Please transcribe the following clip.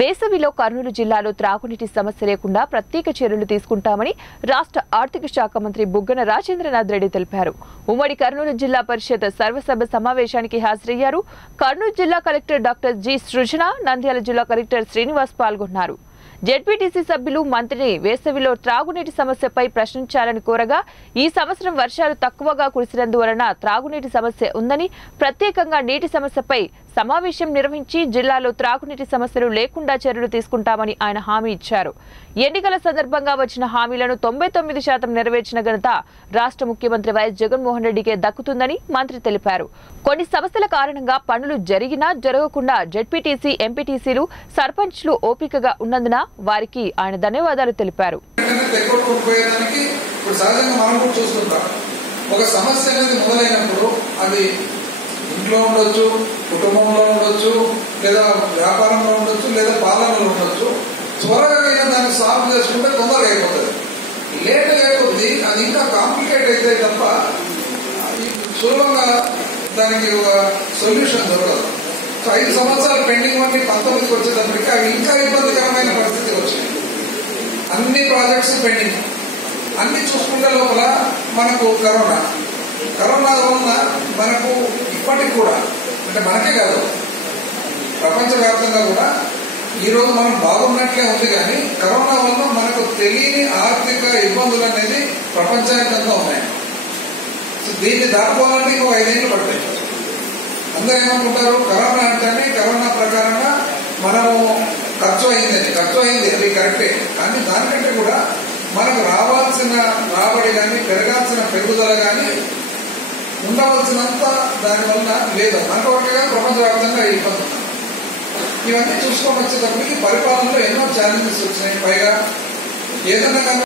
వేసవిలో కర్నూలు జిల్లాలో త్రాగునీటి సమస్య లేకుండా ప్రత్యేక చర్యలు తీసుకుంటామని రాష్ట్ర ఆర్థిక శాఖ మంత్రి బుగ్గన రాజేంద్రనాథ్ రెడ్డి తెలిపారు. ఉమ్మడి కర్నూలు జిల్లా పరిషత్ సర్వసభ సమావేశానికి హాజరయ్యారు. కర్నూలు జిల్లా కలెక్టర్ డాక్టర్ జి సృజన, నంద్యాల జిల్లా కలెక్టర్ శ్రీనివాస్ పాల్గొన్నారు. జెడ్పీటీసీ సభ్యులు మంత్రిని వేసవిలో త్రాగునీటి సమస్యపై ప్రశ్నించాలని కోరగా, ఈ సంవత్సరం వర్షాలు తక్కువగా కురిసినందువలన త్రాగునీటి సమస్య ఉందని, ప్రత్యేకంగా నీటి సమస్యపై సమావేశం నిర్వహించి జిల్లాలో త్రాగునీటి సమస్యలు లేకుండా చర్యలు తీసుకుంటామని ఆయన హామీ ఇచ్చారు. ఎన్నికల సందర్భంగా వచ్చిన హామీలను 99% నెరవేర్చిన ఘనత రాష్ట్ర ముఖ్యమంత్రి వైఎస్ జగన్మోహన్ రెడ్డికే దక్కుతుందని మంత్రి తెలిపారు. కొన్ని సమస్యల కారణంగా పనులు జరిగినా జరగకుండా జెడ్పీటీసీ, ఎంపీటీసీలు, సర్పంచ్లు ఓపికగా ఉన్నందున వారికి ఆయన ధన్యవాదాలు తెలిపారు. ఇంట్లో ఉండొచ్చు, కుటుంబంలో ఉండొచ్చు, లేదా వ్యాపారంలో ఉండొచ్చు, లేదా పాలనలో ఉండొచ్చు. త్వరగా దాన్ని సాల్వ్ చేసుకుంటే తొందరగా అయిపోతుంది. లేట్ అయిపోతుంది, అది ఇంకా కాంప్లికేట్ అయితే తప్ప సులభంగా దానికి సొల్యూషన్ దొరకదు. 5 సంవత్సరాలు పెండింగ్ వంటి 19కి వచ్చేటప్పటికి అవి ఇంకా ఇబ్బందికరమైన పరిస్థితి వచ్చింది. అన్ని ప్రాజెక్ట్స్ పెండింగ్. అన్ని చూసుకుంటే లోపల మనకు కరోనా వలన మనకు ఇప్పటికి కూడా, అంటే మనకే కాదు ప్రపంచవ్యాప్తంగా కూడా ఈరోజు మనం బాగున్నట్లే ఉంది. కానీ కరోనా వల్ల మనకు తెలియని ఆర్థిక ఇబ్బందులు అనేది ప్రపంచానికంతా ఉన్నాయి. దీన్ని దాటుకోవాలంటే ఇంకో 5 ఏళ్ళు పడతాయి. అందరూ ఏమనుకుంటారు, కరోనా అంటేనే కరోనా ప్రకారంగా మనము ఖర్చు అయింది, అది కరెక్టే. కానీ దానికంటే కూడా మనకు రావాల్సిన రాబడి కానీ, పెరగాల్సిన పెరుగుదల కానీ ఉండవలసినంత దానివల్ల లేదు. అనుకోవట్లుగా ప్రపంచవ్యాప్తంగా ఇబ్బంది. ఇవన్నీ చూసుకొని వచ్చేటప్పటికి పరిపాలనలో ఎన్నో ఛాలెంజెస్ వచ్చినాయి. పైగా ఏదైనా